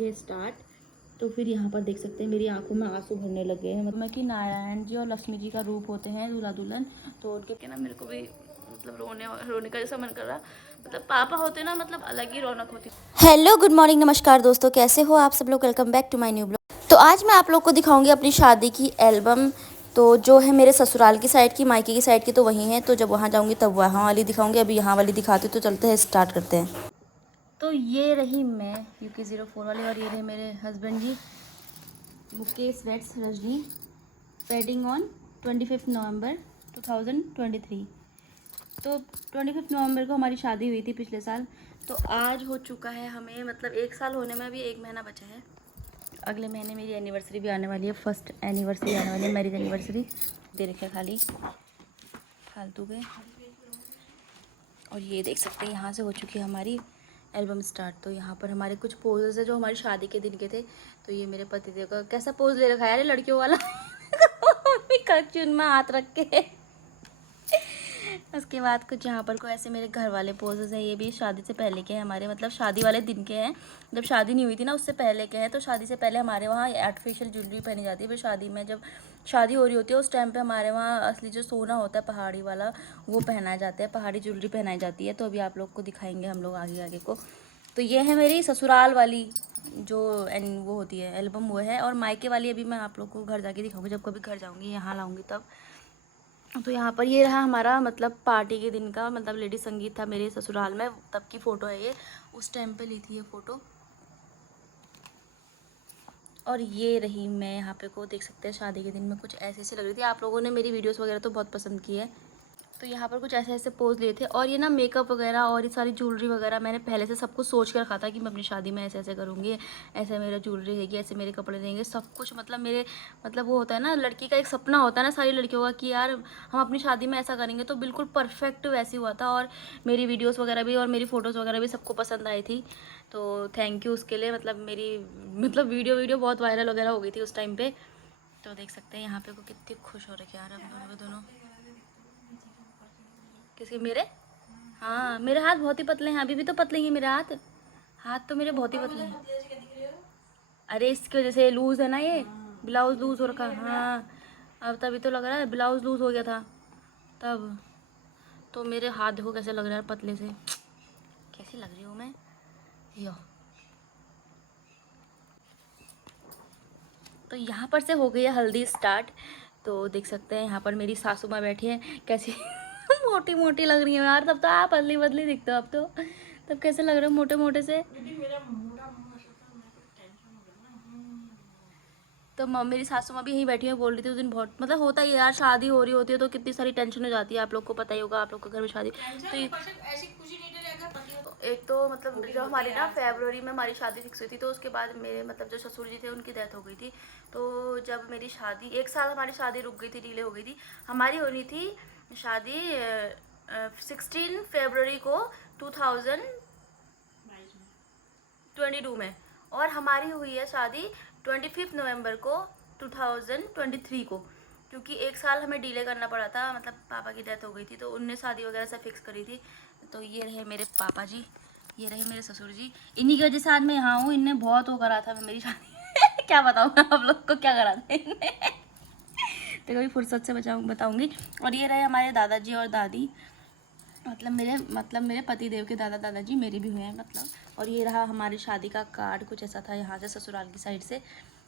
ये स्टार्ट। तो फिर यहाँ पर देख सकते हैं मेरी आंखों में आंसू भरने लगे हैं। मतलब कि नारायण जी और लक्ष्मी जी का रूप होते हैं दूल्हा दुल्हन। तो उनके ना मेरे को भी मतलब रोने का जैसा मन कर रहा। मतलब पापा होते ना, मतलब अलग ही रौनक होती। हेलो गुड मॉर्निंग नमस्कार दोस्तों, कैसे हो आप सब लोग। Welcome back to my new blog. तो आज मैं आप लोग को दिखाऊंगी अपनी शादी की एल्बम। तो जो है मेरे ससुराल की साइड की, मायके की साइड की तो वही है। तो जब वहाँ जाऊंगी तब वहाँ वाली दिखाऊंगी, अभी यहाँ वाली दिखाती हूँ। तो चलते हैं, स्टार्ट करते हैं। तो ये रही मैं UK04 वाली, और ये रहे मेरे husband ji Mukesh weds Rajni. Wedding on 25 November 2023। तो 25 नवंबर को हमारी शादी हुई थी पिछले साल। तो आज हो चुका है हमें मतलब 1 साल होने में अभी 1 महीना बचा है। अगले महीने मेरी एनिवर्सरी भी आने वाली है, फर्स्ट एनिवर्सरी आने वाली है, मैरिज एनिवर्सरी। दे रखे खाली फालतू के। और ये देख सकते हैं यहाँ से हो चुकी है हमारी एल्बम स्टार्ट। तो यहाँ पर हमारे कुछ पोजेस है जो हमारी शादी के दिन के थे। तो ये मेरे पतिदेव का कैसा पोज ले रखा है यार, लड़कियों वाला चुन में हाथ रख के। उसके बाद कुछ यहाँ पर को ऐसे मेरे घर वाले पोजेस हैं। ये भी शादी से पहले के हैं हमारे, मतलब शादी वाले दिन के हैं। जब शादी नहीं हुई थी ना उससे पहले के हैं। तो शादी से पहले हमारे वहाँ आर्टिफिशियल ज्वेलरी पहनी जाती है। फिर शादी में जब शादी हो रही होती है उस टाइम पे हमारे वहाँ असली जो सोना होता है पहाड़ी वाला वो पहनाया जाता है, पहाड़ी ज्वेलरी पहनाई जाती है। तो अभी आप लोग को दिखाएंगे हम लोग आगे आगे को। तो ये है मेरी ससुराल वाली जो वो होती है एल्बम, वो है। और मायके वाली अभी मैं आप लोग को घर जाके दिखाऊंगी, जब कभी घर जाऊँगी यहाँ लाऊँगी तब। तो यहाँ पर ये रहा हमारा मतलब पार्टी के दिन का, मतलब लेडी संगीत था मेरे ससुराल में, तब की फ़ोटो है ये। उस टाइम पे ली थी ये फ़ोटो। और ये रही मैं यहाँ पे को देख सकते हैं शादी के दिन में कुछ ऐसे ऐसे लग रही थी। आप लोगों ने मेरी वीडियोस वगैरह तो बहुत पसंद की है। तो यहाँ पर कुछ ऐसे ऐसे पोज लिए थे। और ये ना मेकअप वगैरह और ये सारी ज्वेलरी वगैरह मैंने पहले से सब कुछ सोच कर रखा था कि मैं अपनी शादी में ऐसे ऐसे करूँगी, ऐसे मेरा ज्वेलरी रहेगी, ऐसे मेरे कपड़े रहेंगे, सब कुछ। मतलब मेरे मतलब वो होता है ना लड़की का एक सपना होता है ना सारी लड़कियों का कि यार हम अपनी शादी में ऐसा करेंगे। तो बिल्कुल परफेक्ट वैसे हुआ था। और मेरी वीडियोज़ वगैरह भी और मेरी फ़ोटोज़ वगैरह भी सबको पसंद आई थी। तो थैंक यू उसके लिए। मतलब मेरी मतलब वीडियो बहुत वायरल वगैरह हो गई थी उस टाइम पे। तो देख सकते हैं यहाँ पे को कितनी खुश हो रखे यार हम दोनों के दोनों। किसके मेरे? हाँ मेरे हाथ बहुत ही पतले हैं, अभी भी तो पतले ही हैं मेरे हाथ। हाथ तो मेरे बहुत ही पतले हैं। अरे इसकी वजह से लूज़ है ना ये, ब्लाउज लूज़ हो रखा है। हाँ अब तभी तो लग रहा है ब्लाउज लूज़ हो गया था तब। तो मेरे हाथ देखो कैसे लग रहा है पतले से, कैसी लग रही हूँ मैं यो। तो यहाँ पर से हो गई है हल्दी स्टार्ट। तो देख सकते हैं यहाँ पर मेरी सासू माँ बैठी है कैसी मोटी मोटी लग रही है यार। तब तो आप अदली बदली दिखते हो अब तो, तब कैसे लग रहे हो मोटे मोटे से। तो मेरी सासू माँ भी यहीं बैठी है, बोल रही थी उस दिन बहुत मतलब होता ही है यार, शादी हो रही होती है तो कितनी सारी टेंशन हो जाती है। आप लोग को पता ही होगा, आप लोग के घर में शादी। तो एक तो मतलब जो हमारी ना फरवरी में हमारी शादी फिक्स हुई थी, तो उसके बाद मेरे मतलब जो ससुर जी थे उनकी डेथ हो गई थी। तो जब मेरी शादी 1 साल हमारी शादी रुक गई थी, डिले हो गई थी। हमारी होनी थी शादी 16 फरवरी को 2022 में। और हमारी हुई है शादी 25 नवंबर को 2023 को। क्योंकि 1 साल हमें डिले करना पड़ा था, मतलब पापा की डेथ हो गई थी तो उनने शादी वगैरह से फिक्स करी थी। तो ये रहे मेरे पापा जी, ये रहे मेरे ससुर जी। इन्हीं की वजह से आज मैं यहाँ हूँ। इनने बहुत वो करा था मेरी शादी क्या बताऊँ मैं आप लोग को क्या करा था इनने तो कभी फुर्सत से बताऊँगी। और ये रहे हमारे दादाजी और दादी, मतलब मेरे पति देव के दादा दादाजी मेरे भी हुए हैं मतलब। और ये रहा हमारी शादी का कार्ड, कुछ ऐसा था यहाँ से ससुराल की साइड से।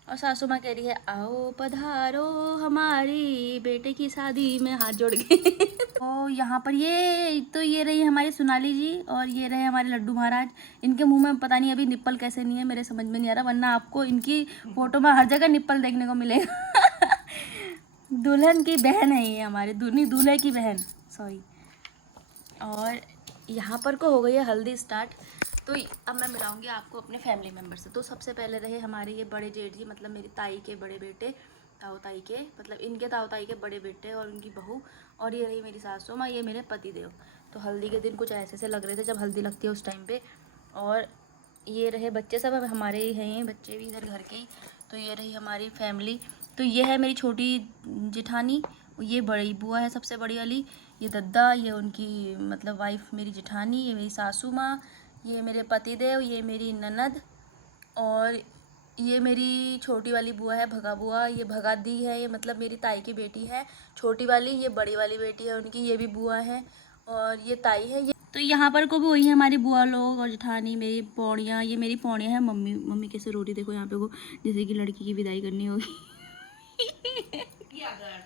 और सासू माँ कह रही है आओ पधारो हमारी बेटे की शादी में, हाथ जोड़ के तो यहाँ पर ये रही हमारी सोनाली जी और ये रहे हमारे लड्डू महाराज। इनके मुंह में पता नहीं अभी निप्पल कैसे नहीं है, मेरे समझ में नहीं आ रहा, वरना आपको इनकी फोटो में हर जगह निप्पल देखने को मिलेगा दुल्हन की बहन है ये हमारे, दूल्हे की बहन, सॉरी। और यहाँ पर को हो गई है हल्दी स्टार्ट। तो अब मैं मिलाऊंगी आपको अपने फैमिली मेम्बर से। तो सबसे पहले रहे हमारे ये बड़े जेठ जी, मतलब मेरी ताई के बड़े बेटे, ताऊ ताई के मतलब इनके ताऊ ताई के बड़े बेटे और उनकी बहू। और ये रही मेरी सासू माँ, ये मेरे पति देव। तो हल्दी के दिन कुछ ऐसे ऐसे लग रहे थे जब हल्दी लगती है उस टाइम पे। और ये रहे बच्चे सब, अब हमारे ही हैं बच्चे भी इधर घर के ही। तो ये रही हमारी फैमिली। तो ये है मेरी छोटी जिठानी, ये बड़ी बुआ है सबसे बड़ी वाली, ये दद्दा, ये उनकी मतलब वाइफ मेरी जिठानी, ये मेरी सासू माँ, ये मेरे पति देव, ये मेरी ननद और ये मेरी छोटी वाली बुआ है, भगा बुआ। ये भगा दी है, ये मतलब मेरी ताई की बेटी है छोटी वाली। ये बड़ी वाली बेटी है उनकी, ये भी बुआ है। और ये ताई है। ये तो यहाँ पर को भी वही है हमारी बुआ लोग और जेठानी, मेरी पौड़ियाँ। ये मेरी पौड़ियाँ हैं। मम्मी मम्मी कैसे रो रही देखो यहाँ पे को, जैसे कि लड़की की विदाई करनी होगी।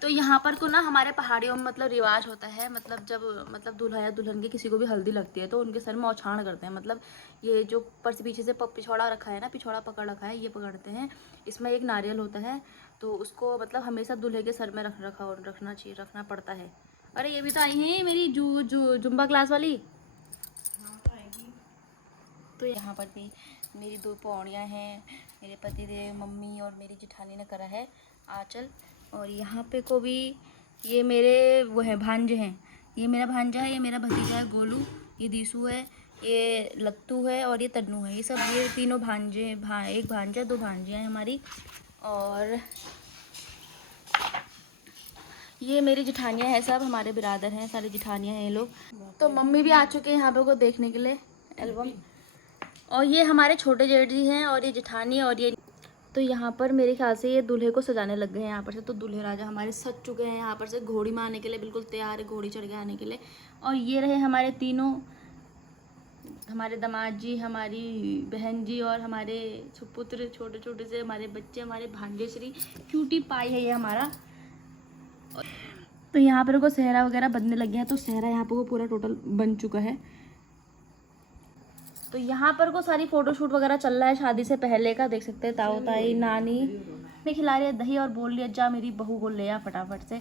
तो यहाँ पर को ना हमारे पहाड़ियों में मतलब रिवाज होता है, मतलब जब मतलब दूल्हा या दुल्हन की किसी को भी हल्दी लगती है तो उनके सर में औछाण करते हैं। मतलब ये जो ऊपर से पीछे से पिछौड़ा रखा है ना, पिछौड़ा पकड़ रखा है, ये पकड़ते हैं। इसमें एक नारियल होता है तो उसको मतलब हमेशा दूल्हे के सर में रखना चाहिए, रखना पड़ता है। अरे ये भी तो आई है मेरी जुम्बा क्लास वाली। तो यहाँ पर भी मेरी 2 पौड़ियाँ हैं। मेरे पति देव, मम्मी और मेरी जेठानी ने करा है आंचल। और यहाँ पे को भी ये मेरे वो है भांजे हैं। ये मेरा भांजा है, ये मेरा भतीजा है गोलू, ये दीसू है, ये लत्तू है और ये तन्नू है। ये सब ये तीनों भांजे एक भांजा 2 भांजियाँ हैं हमारी। और ये मेरी जेठानियाँ हैं, सब हमारे बिरादर हैं, सारी जेठानियाँ हैं ये लोग। तो मम्मी भी आ चुके हैं यहाँ पे को देखने के लिए एल्बम। और ये हमारे छोटे जेठ जी हैं और ये जेठानी और ये। तो यहाँ पर मेरे ख्याल से ये दूल्हे को सजाने लग गए हैं यहाँ पर से। तो दूल्हे राजा हमारे सज चुके हैं यहाँ पर से, घोड़ी में आने के लिए बिल्कुल तैयार है, घोड़ी चढ़ के आने के लिए। और ये रहे हमारे तीनों, हमारे दामाद जी, हमारी बहन जी और हमारे सुपुत्र, छोटे छोटे से हमारे बच्चे, हमारे भांजे श्री क्यूटी पाई है ये हमारा। तो यहाँ पर को सेहरा वगैरह बनने लगे हैं। तो सेहरा यहाँ पर को पूरा टोटल बन चुका है। तो यहाँ पर को सारी फोटोशूट वगैरह चल रहा है शादी से पहले का, देख सकते हैं। ताऊ ताई नानी मैं खिला रही है दही और बोल रही है जा मेरी बहू को ले आ फटाफट से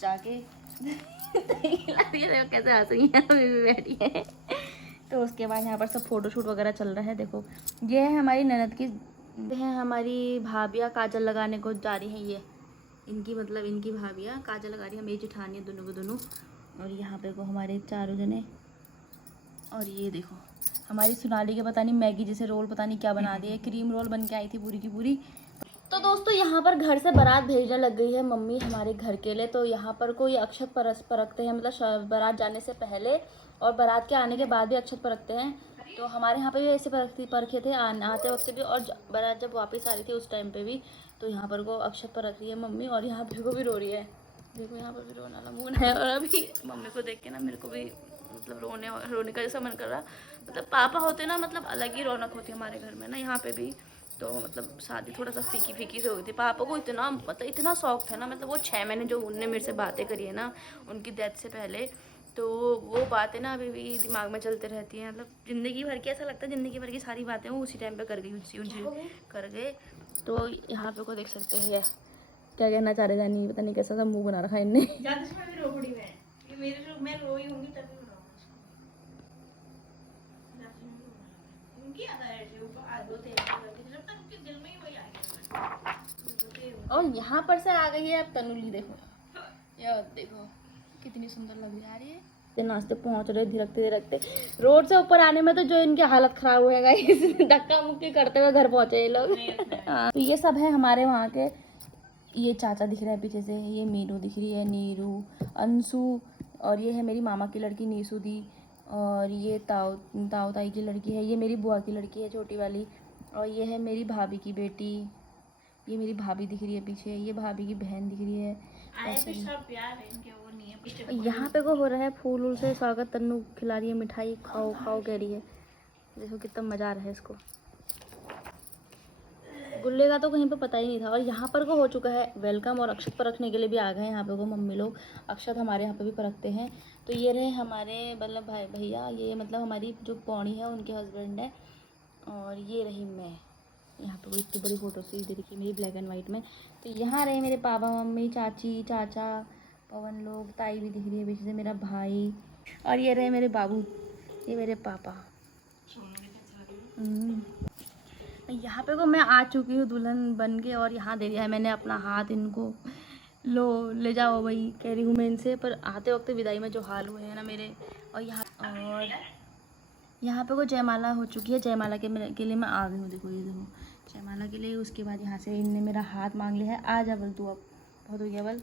जाके। दही खिला रही है, कैसे हंसी अभी भी बैठी है। तो उसके बाद यहाँ पर सब फोटोशूट वगैरह चल रहा है। देखो ये है हमारी ननद की, है हमारी भाभियाँ काजल लगाने को जा रही हैं। ये इनकी मतलब इनकी भाभियाँ काजल लगा रही है, मेरी जेठानी है दोनों को दोनों। और यहाँ पे को हमारे 4 जने। और ये देखो हमारी सोनाली के पता नहीं मैगी जैसे रोल पता नहीं क्या बना दिए, क्रीम रोल बन के आई थी पूरी की पूरी। तो दोस्तों यहाँ पर घर से बारात भेजने लग गई है मम्मी हमारे घर के लिए। तो यहाँ पर कोई अक्षत परखते हैं, मतलब बारात जाने से पहले और बारात के आने के बाद भी अक्षत परखते हैं। तो हमारे यहाँ पे भी ऐसे परखे थे आते वक्त भी, और बारात जब वापस आ रही थी उस टाइम पे भी। तो यहाँ पर को अक्षत परख रही है मम्मी। और यहाँ पे को भी रो रही है, देखो यहाँ पर भी रोना लमून है। और अभी मम्मी को देख के ना मेरे को भी मतलब रोने का जैसा मन कर रहा। मतलब पापा होते ना, मतलब अलग ही रौनक होती है हमारे घर में ना। यहाँ पे भी तो मतलब शादी थोड़ा सा फीकी फीकी से हो गई थी। पापा को इतना मतलब इतना शौक था ना, मतलब वो 6 महीने जो उनने मेरे से बातें करी है ना उनकी डेथ से पहले, तो वो बातें ना अभी भी दिमाग में चलते रहती हैं। मतलब ज़िंदगी भर की, ऐसा लगता है ज़िंदगी भर की सारी बातें वो उसी टाइम पे कर गई, उसी कर गए। तो यहाँ पे को देख सकते हैं ये क्या कहना चाह रहे थे, नहीं पता नहीं कैसा सा मुँह बना रखा है इनने। और यहाँ पर से आ गई है अब तनुली, देखो यार, देखो कितनी सुंदर लग रही है। ये नाश्ते पहुंच रहे धीरकते धीरकते, रोड से ऊपर आने में तो जो इनकी हालत खराब होएगा, इस धक्का मुक्की करते हुए घर पहुंचे ये लोग। तो ये सब है हमारे वहाँ के। ये चाचा दिख रहा है पीछे से, ये मीनू दिख रही है, नीरू, अंशु। और ये है मेरी मामा की लड़की नीसू दी। और ये ताऊ ताई की लड़की है, ये मेरी बुआ की लड़की है छोटी वाली। और ये है मेरी भाभी की बेटी, ये मेरी भाभी दिख रही है पीछे, ये भाभी की बहन दिख रही है। यहाँ पे को हो रहा है फूल वूल से स्वागत, तन्नू खिला रही है मिठाई, खाओ खाओ कह रही है। देखो कितना मज़ा आ रहा है इसको। गुल्ले का तो कहीं पे पता ही नहीं था। और यहाँ पर को हो चुका है वेलकम, और अक्षत परखने के लिए भी आ गए हैं यहाँ पे को मम्मी लोग। अक्षत हमारे यहाँ पे भी परखते हैं। तो ये रहे हमारे मतलब भैया, ये मतलब हमारी जो पौड़ी है उनके हस्बैंड है। और ये रही मैं, यहाँ पे इतनी बड़ी फ़ोटो सी देखी मेरी ब्लैक एंड वाइट में। तो यहाँ रहे मेरे पापा मम्मी, चाची चाचा, पवन लोग, ताई भी दिख रही है पीछे से, मेरा भाई। और ये रहे मेरे बाबू, ये मेरे पापा। यहाँ पे को मैं आ चुकी हूँ दुल्हन बन के। और यहाँ दे दिया है मैंने अपना हाथ इनको, लो ले जाओ भाई कह रही हूँ मैं इनसे। पर आते वक्त विदाई में जो हाल हुए हैं ना मेरे। और यहाँ पे को जयमाला हो चुकी है। जयमाला के लिए मैं आ गई हूँ, देखो ये देखो जयमाला के लिए। उसके बाद यहाँ से इनने मेरा हाथ मांग लिया है, आ जा बल तू, अब बहुत हो गया बल।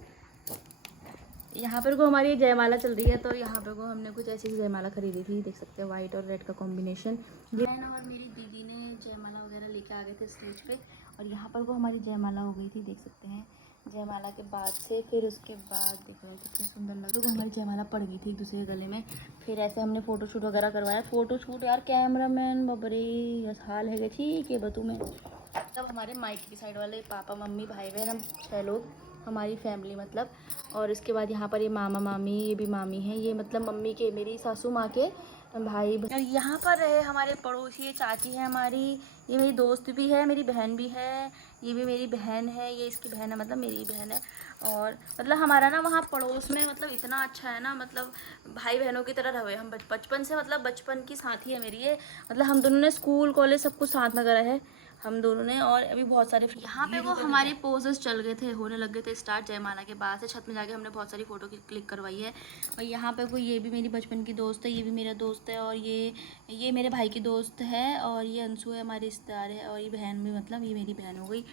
यहाँ पर को हमारी जयमाला चल रही है। तो यहाँ पे को हमने कुछ ऐसी जयमाला खरीदी थी, देख सकते हैं वाइट और रेड का कॉम्बिनेशन। और मेरी दीदी ने जयमाला वगैरह लेके लेके आ गए थे स्टेज पे। और यहाँ पर वो हमारी जयमाला हो गई थी, देख सकते हैं। जयमाला के बाद से फिर उसके बाद देखो कितने सुंदर लग रहा है। हमारी जयमाला पड़ गई थी एक दूसरे के गले में। फिर ऐसे हमने फ़ोटो शूट वगैरह करवाया। फ़ोटो शूट यार कैमरा मैन बबरे बस हाल है ठीक है बतू में। तब हमारे मायके की साइड वाले पापा मम्मी भाई बहन हम 6 लोग, हमारी फैमिली मतलब। और इसके बाद यहाँ पर ये मामा मामी, ये भी मामी हैं, ये मतलब मम्मी के मेरी सासू माँ के भाई। और यहाँ पर रहे हमारे पड़ोसी, ये चाची है हमारी, ये मेरी दोस्त भी है, मेरी बहन भी है, ये भी मेरी बहन है, ये इसकी बहन है, मतलब मेरी बहन है। और मतलब हमारा ना वहाँ पड़ोस में मतलब इतना अच्छा है ना, मतलब भाई बहनों की तरह रहे हम बचपन से, मतलब बचपन की साथी है मेरी ये। मतलब हम दोनों ने स्कूल कॉलेज सब कुछ साथ में करा है हम दोनों ने। और अभी बहुत सारे यहाँ पे वो हमारे पोजेस चल गए थे, होने लग गए थे स्टार्ट। जयमाला के बाद से छत में जाके हमने बहुत सारी फ़ोटो क्लिक करवाई है। और यहाँ पे कोई, ये भी मेरी बचपन की दोस्त है, ये भी मेरा दोस्त है, और ये मेरे भाई की दोस्त है, और ये अंशु है हमारे रिश्तेदार है, और ये बहन भी, मतलब ये मेरी बहन हो गई।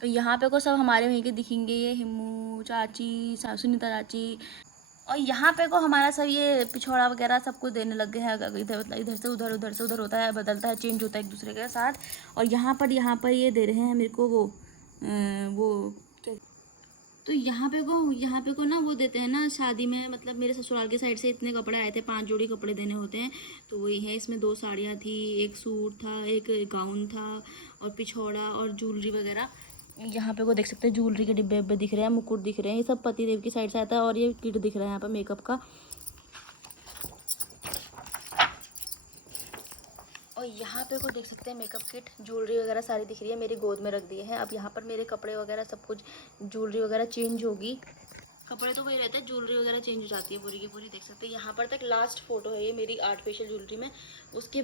तो यहाँ पे को सब हमारे वहीं के दिखेंगे, ये हिम्मू चाची, सुनीता चाची। और यहाँ पे को हमारा सब ये पिछौड़ा वगैरह सब कुछ देने लग गए हैं। इधर मतलब इधर से उधर, उधर से उधर होता है, बदलता है, चेंज होता है एक दूसरे के साथ। और यहाँ पर ये दे रहे हैं मेरे को वो तो यहाँ पे को ना वो देते हैं ना शादी में, मतलब मेरे ससुराल के साइड से इतने कपड़े आए थे, 5 जोड़ी कपड़े देने होते हैं, तो वही है। इसमें 2 साड़ियाँ थी, एक सूट था, एक गाउन था, और पिछौड़ा और ज्वेलरी वगैरह। यहाँ पे को देख सकते हैं, ज्वेलरी के डिब्बे डिब्बे दिख रहे हैं, मुकुट दिख रहे हैं, ये सब पतिदेव की साइड से आता है। और ये किट दिख रहा है यहाँ पर मेकअप का। और यहाँ पे को देख सकते हैं मेकअप किट, ज्वेलरी वगैरह सारी दिख रही है, मेरी गोद में रख दिए हैं। अब यहाँ पर मेरे कपड़े वगैरह सब कुछ, ज्वेलरी वगैरह चेंज होगी। कपड़े तो वही रहते हैं, ज्वेलरी वगैरह चेंज हो जाती है पूरी की पूरी, देख सकते हैं। यहाँ पर तक लास्ट फोटो है ये मेरी आर्टिफिशियल ज्वेलरी में। उसके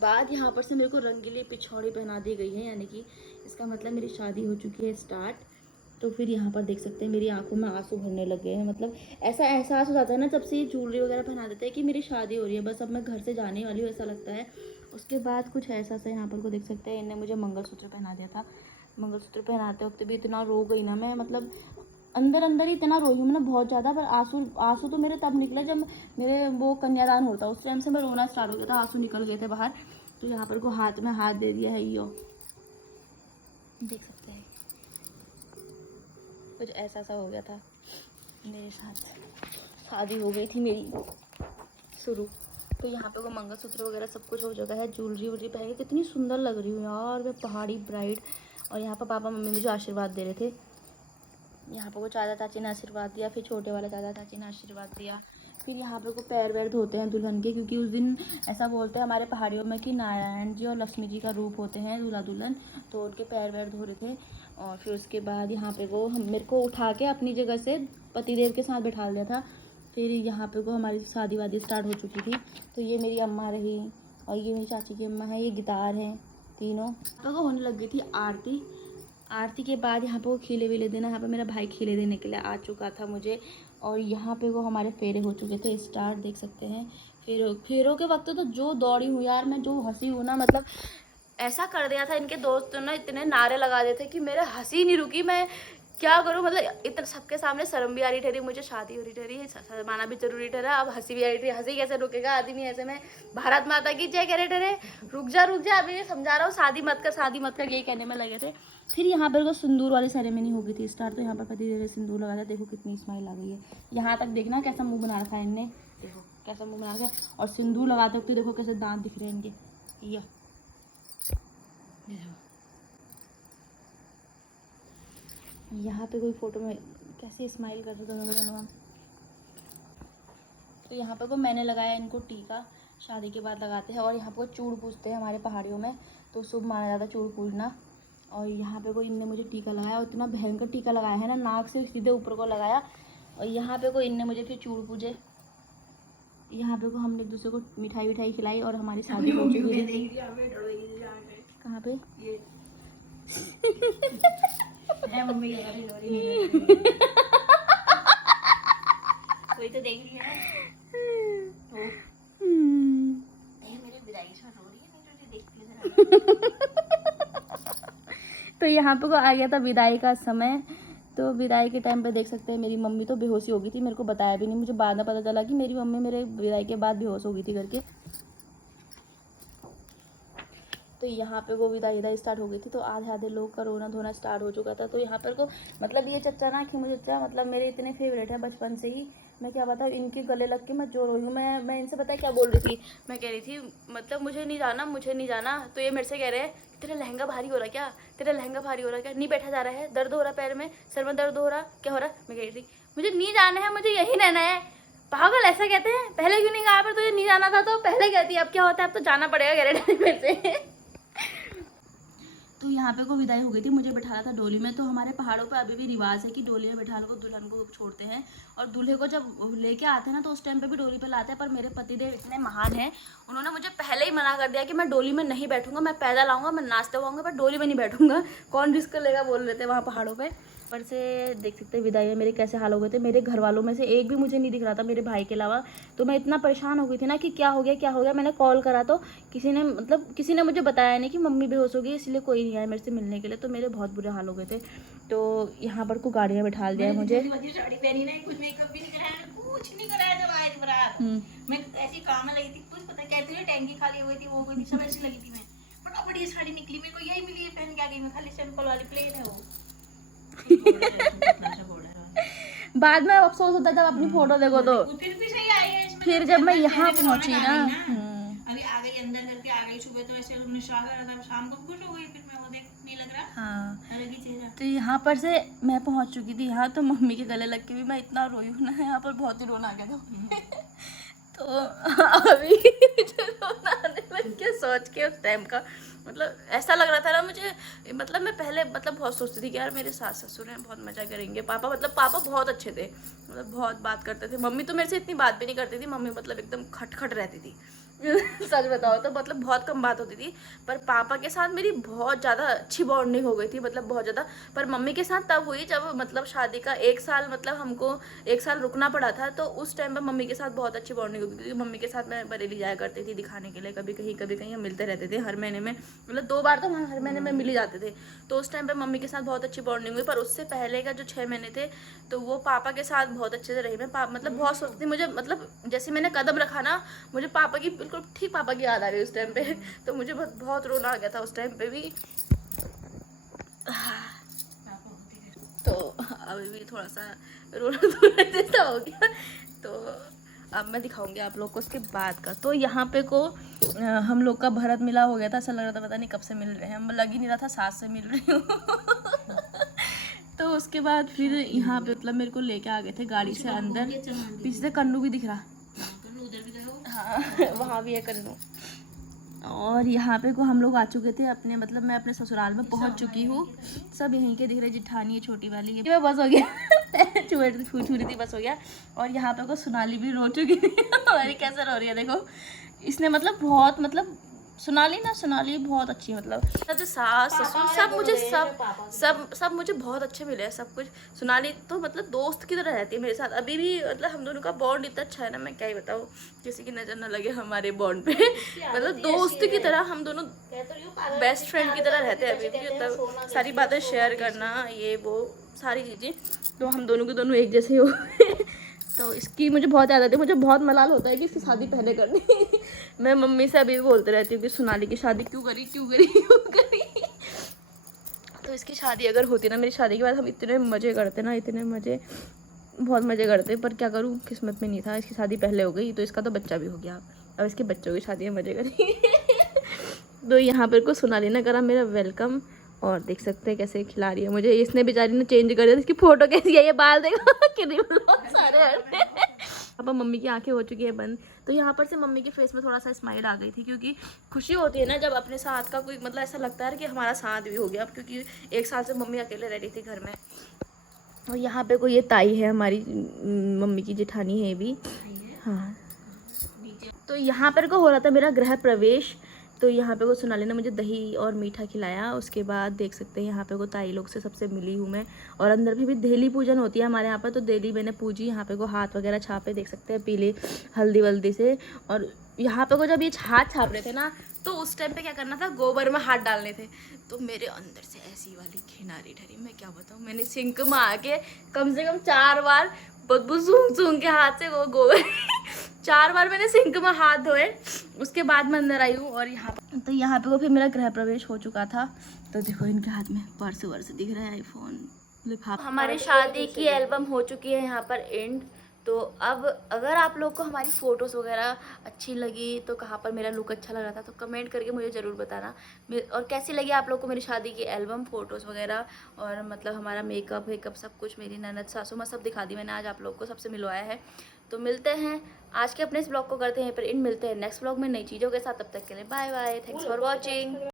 बाद यहाँ पर से मेरे को रंगीली पिछौड़ी पहना दी गई है, यानी कि इसका मतलब मेरी शादी हो चुकी है स्टार्ट। तो फिर यहाँ पर देख सकते हैं मेरी आंखों में आंसू भरने लग गए हैं। मतलब ऐसा एहसास हो जाता है ना जब से ये ज्वेलरी वगैरह पहना देते हैं कि मेरी शादी हो रही है, बस अब मैं घर से जाने वाली हूँ, ऐसा लगता है। उसके बाद कुछ ऐसा सा यहाँ पर को देख सकते हैं, इन्हें मुझे मंगलसूत्र पहना दिया था। मंगलसूत्र पहनाते वक्त भी इतना रो गई ना मैं, मतलब अंदर अंदर ही इतना रोई हूँ मैंने बहुत ज़्यादा। पर आंसू आंसू तो मेरे तब निकले जब मेरे वो कन्यादान होता, उस टाइम से मैं रोना स्टार्ट हो गया था, आंसू निकल गए थे बाहर। तो यहाँ पर को हाथ में हाथ दे दिया है, यो देख सकते हैं। कुछ ऐसा सा हो गया था मेरे साथ, शादी हो गई थी मेरी शुरू। तो यहाँ पे वो मंगलसूत्र वगैरह सब कुछ हो चुका है, ज्वेलरी वुलरी पहन के कितनी सुंदर लग रही हूँ यार मैं, पहाड़ी ब्राइड। और यहाँ पर पापा मम्मी मुझे आशीर्वाद दे रहे थे। यहाँ पर वो चाचा चाची ने आशीर्वाद दिया, फिर छोटे वाले चाचा चाची ने आशीर्वाद दिया। फिर यहाँ पे को पैर वैर धोते हैं दुल्हन के, क्योंकि उस दिन ऐसा बोलते हैं हमारे पहाड़ियों में कि नारायण जी और लक्ष्मी जी का रूप होते हैं दूल्हा दुल्हन, तो उनके पैर वैर धो रहे थे। और फिर उसके बाद यहाँ पे वो मेरे को उठा के अपनी जगह से पतिदेव के साथ बैठा दिया था। फिर यहाँ पे को हमारी शादी वादी स्टार्ट हो चुकी थी। तो ये मेरी अम्मा रही, और ये मेरी चाची की अम्मा है, ये गिटार हैं तीनों। तो होने लग गई थी आरती। आरती के बाद यहाँ पे वो खीले वीले देना, यहाँ पे मेरा भाई खीले देने के लिए आ चुका था मुझे। और यहाँ पे वो हमारे फेरे हो चुके थे स्टार्ट, देख सकते हैं। फेरों के वक्त तो जो दौड़ी हूँ यार मैं, जो हंसी हूँ ना, मतलब ऐसा कर दिया था इनके दोस्तों ने, इतने नारे लगा दिए थे कि मेरे हंसी नहीं रुकी। मैं क्या करूँ, मतलब इतना सबके सामने शर्म भी आ रही ठहरी, मुझे शादी हो रही ठहरी, शर्माना भी जरूरी ठहरा, अब हंसी भी आ रही ठहरी। हंसी कैसे रुकेगा आदमी ऐसे में, भारत माता की जय कह रहे ठहरे। रुक जा अभी ये समझा रहा हूँ, शादी मत कर, यही कहने में लगे थे। फिर यहाँ पर वो सिंदूर वाली सेरेमनी हो गई थी स्टार्ट। तो यहाँ पर पति देव सिंदूर लगा था, देखो कितनी स्माइल आ गई है। यहाँ तक देखना कैसा मुँह बना रखा है इनने, देखो कैसा मुँह बना रखा है। और सिंदूर लगाते वक्त देखो कैसे दांत दिख रहे हैं इनके, ये यहाँ पे कोई फोटो में कैसे स्माइल कर रहे दोनों। तो यहाँ पे को मैंने लगाया इनको टीका, शादी के बाद लगाते हैं। और यहाँ पे को चूड़ पूजते हैं हमारे पहाड़ियों में, तो शुभ माना जाता है चूड़ पूजना। और यहाँ पे को इनने मुझे टीका लगाया, और इतना भयंकर टीका लगाया है ना, नाक से सीधे ऊपर को लगाया। और यहाँ पे को इनने मुझे फिर चूड़ पूजे। यहाँ पे को हमने एक दूसरे को मिठाई विठाई खिलाई, और हमारी शादी हो चुकी थी। कहाँ पे वही तो देख रही है मेरे विदाई से रो रही है, देखती तो यहाँ पे को आ गया था विदाई का समय। तो विदाई के टाइम पे देख सकते हैं मेरी मम्मी तो बेहोशी हो गई थी, मेरे को बताया भी नहीं, मुझे बाद में पता चला कि मेरी मम्मी मेरे विदाई के बाद बेहोश हो गई थी करके। तो यहाँ पे वो विदाई स्टार्ट हो गई थी, तो आधे आधे लोग का रोना धोना स्टार्ट हो चुका था। तो यहाँ पर को मतलब ये चच्चा ना कि मुझे चच्चा मतलब मेरे इतने फेवरेट है बचपन से ही, मैं क्या बताऊँ, इनके गले लग के मैं जो रोई हूँ। मैं इनसे पता है क्या बोल रही थी, मैं कह रही थी मतलब मुझे नहीं जाना, मुझे नहीं जाना। तो ये मेरे से कह रहे हैं तेरा लहंगा भारी हो रहा है क्या, तेरा लहंगा भारी हो रहा है क्या, नहीं बैठा जा रहा है, दर्द हो रहा है पैर में, सर में दर्द हो रहा, क्या हो रहा है। मैं कह रही थी मुझे नहीं जाना है, मुझे यहीं रहना है। पागल ऐसा कहते हैं, पहले क्यों नहीं कहा, पर तुझे नहीं जाना था तो पहले कहती, अब क्या होता है, अब तो जाना पड़ेगा कह रहे मेरे से। तो यहाँ पे को विदाई हो गई थी, मुझे बैठाना था डोली में। तो हमारे पहाड़ों पे अभी भी रिवाज है कि डोली में बैठा को दुल्हन को छोड़ते हैं, और दूल्हे को जब लेके आते हैं ना तो उस टाइम पे भी डोली पे लाते हैं। पर मेरे पतिदेव इतने महान हैं, उन्होंने मुझे पहले ही मना कर दिया कि मैं डोली में नहीं बैठूंगा, मैं पैदल आऊँगा, मैं नाचते हुआ आऊँगा, पर डोली में नहीं बैठूंगा, कौन रिस्क लेगा बोल रहे थे वहाँ पहाड़ों पर। पर से देख सकते हैं विदाई में मेरे कैसे हाल हो गए थे। मेरे घर वालों में से एक भी मुझे नहीं दिख रहा था मेरे भाई के अलावा। तो मैं इतना परेशान हो गई थी ना कि क्या हो गया क्या हो गया। मैंने कॉल करा तो किसी ने मुझे बताया नहीं कि मम्मी बेहोश हो गई, इसलिए कोई नहीं आया मेरे से मिलने के लिए। तो मेरे बहुत बुरे हाल हो गए थे। तो यहाँ पर को गाड़ियाँ बैठा दिया है मुझे। साड़ी पहनी नहीं, कुछ मेकअप भी नहीं कराया, कुछ नहीं कराया। जब आए थे बारात मैं ऐसी काम में लगी थी, कुछ पता कहती है टैंकी खाली हो गई थी, वो कोई नहीं, सब ऐसी लगी थी। मैं फटाफट ये साड़ी निकली, मेरे को यही मिली है पहन के आ गई मैं, खाली सिंपल वाली प्लेन है वो। बाद में अफसोस होता है जब अपनी फोटो देखो तो। फिर भी सही आई है इसमें। फिर जब मैं यहाँ पहुंची ना, अभी आ गई अंदर करके आ गई। सुबह तो ऐसे उन्होंने स्वागत था, शाम को खुश हो गई। फिर मैं वो देख नहीं लग रहा हाँ, अलग ही चेहरा। तो यहाँ पर से मैं पहुंच चुकी थी यहाँ। तो मम्मी के गले लग के भी मैं इतना रोई हूँ ना, यहाँ पर बहुत ही रोना आ गया था। तो अभी जो रोना आने लग गया सोच के उस टाइम का, मतलब ऐसा लग रहा था ना मुझे, मतलब मैं पहले मतलब बहुत सोचती थी कि यार मेरे सास ससुर हैं, बहुत मज़ा करेंगे। पापा बहुत अच्छे थे, मतलब बहुत बात करते थे। मम्मी तो मेरे से इतनी बात भी नहीं करती थी, मम्मी मतलब एकदम खटखट रहती थी। सच बताओ तो मतलब बहुत कम बात होती थी। पर पापा के साथ मेरी बहुत ज़्यादा अच्छी बॉन्डिंग हो गई थी, मतलब बहुत ज़्यादा। पर मम्मी के साथ तब हुई जब मतलब शादी का 1 साल, मतलब हमको 1 साल रुकना पड़ा था। तो उस टाइम पर मम्मी के साथ बहुत अच्छी बॉन्डिंग हो गई, क्योंकि मम्मी के साथ मैं बरेली जाया करती थी दिखाने के लिए, कभी कहीं हम मिलते रहते थे हर महीने में, मतलब 2 बार तो हर महीने में मिल ही जाते थे। तो उस टाइम पर मम्मी के साथ बहुत अच्छी बॉन्डिंग हुई। पर उससे पहले का जो 6 महीने थे तो वो पापा के साथ बहुत अच्छे से रही मैं। मतलब बहुत सोचती थी, मुझे मतलब जैसे मैंने कदम रखा ना, मुझे पापा की बिल्कुल ठीक पापा की याद आ गई उस टाइम पे। तो मुझे बहुत रोना आ गया था उस टाइम पे भी। तो अभी भी थोड़ा सा रोना जैसा हो गया। तो अब मैं दिखाऊंगी आप लोग को उसके बाद का। तो यहाँ पे को हम लोग का भरत मिला हो गया था, ऐसा लग रहा था पता नहीं कब से मिल रहे हैं हम, लग ही नहीं रहा था सास से मिल रही हूँ। तो उसके बाद फिर यहाँ पे मतलब मेरे को लेके आ गए थे गाड़ी से अंदर। पीछे से कन्नू भी दिख रहा, हाँ वहाँ भी है कन्नू। और यहाँ पे को हम लोग आ चुके थे अपने, मतलब मैं अपने ससुराल में पहुँच चुकी हूँ। सब यहीं के दिख रहे, जिठानी है छोटी वाली है, मैं बस हो गया छुरी थी बस हो गया। और यहाँ पे को सोनाली भी रो चुकी थी। अरे कैसे रो रही है देखो, इसने मतलब बहुत मतलब सोनाली बहुत अच्छी है, मतलब सास ससुर सब मुझे सब मुझे बहुत अच्छे मिले हैं सब कुछ। सोनाली तो मतलब दोस्त की तरह रहती है मेरे साथ अभी भी, मतलब हम दोनों का बॉन्ड इतना अच्छा है ना, मैं क्या ही बताऊँ, किसी की नज़र ना लगे हमारे बॉन्ड पे। मतलब दोस्त की तरह हम दोनों बेस्ट फ्रेंड की तरह रहते हैं अभी भी, मतलब सारी बातें शेयर करना ये वो सारी चीज़ें। तो हम दोनों के दोनों एक जैसे हो। तो इसकी मुझे बहुत याद आती है, मुझे बहुत मलाल होता है कि इसकी शादी पहले करनी। मैं मम्मी से अभी बोलते रहती हूँ कि सोनाली की शादी क्यों करी। तो इसकी शादी अगर होती ना, मेरी शादी के बाद हम इतने मज़े करते ना, बहुत मज़े करते। पर क्या करूँ, किस्मत में नहीं था, इसकी शादी पहले हो गई। तो इसका तो बच्चा भी हो गया, अब इसके बच्चों की शादी में मज़े करेंगे। तो यहाँ पर को सोनाली ने करा मेरा वेलकम, और देख सकते हैं कैसे खिला रही है मुझे। इसने बेचारी ने चेंज कर दिया, इसकी फोटो कैसी है, ये बाल देखो कितने सारे। अब मम्मी की आंखें हो चुकी है बंद। तो यहाँ पर से मम्मी के फेस में थोड़ा सा स्माइल आ गई थी, क्योंकि खुशी होती है ना जब अपने साथ का कोई, मतलब ऐसा लगता है कि हमारा साथ भी हो गया अब, क्योंकि 1 साल से मम्मी अकेले रह रही थी घर में। और यहाँ पे कोई ये ताई है हमारी, मम्मी की जेठानी है भी, हाँ। तो यहाँ पर को हो रहा था मेरा गृह प्रवेश। तो यहाँ पे वो सोनाली ने मुझे दही और मीठा खिलाया। उसके बाद देख सकते हैं यहाँ पे को ताई लोग से सबसे मिली हूँ मैं। और अंदर भी देली पूजन होती है हमारे यहाँ पर, तो देली मैंने पूजी। यहाँ पे को हाथ वगैरह छापे, देख सकते हैं पीले हल्दी वल्दी से। और यहाँ पे को जब ये हाथ छाप रहे थे ना, तो उस टाइम पे क्या करना था, गोबर में हाथ डालने थे। तो मेरे अंदर से ऐसी वाली खिनारी ठहरी, मैं क्या बताऊँ, मैंने सिंक में आके कम से कम 4 बार बदबू सूंघ के हाथ से वो गोबर 4 बार मैंने सिंक में हाथ धोए, उसके बाद मैं अंदर आई हूँ। और यहाँ पे वो फिर मेरा गृह प्रवेश हो चुका था। तो देखो इनके हाथ में पर्स वर्स दिख रहा है, आईफोन, लिफाफा। हमारी शादी की एल्बम हो चुकी है यहाँ पर एंड। तो अब अगर आप लोग को हमारी फ़ोटोज़ वगैरह अच्छी लगी तो कहाँ पर मेरा लुक अच्छा लग रहा था तो कमेंट करके मुझे ज़रूर बताना। और कैसी लगी आप लोग को मेरी शादी की एल्बम, फ़ोटोज़ वगैरह, और मतलब हमारा मेकअप वेकअप सब कुछ, मेरी ननद सासू माँ सब दिखा दी मैंने आज आप लोग को, सबसे मिलवाया है। तो मिलते हैं आज के अपने इस ब्लॉग को करते हैं पर इन, मिलते हैं नेक्स्ट ब्लॉग में नई चीज़ों के साथ। तब तक के लिए bye bye, thanks for watching.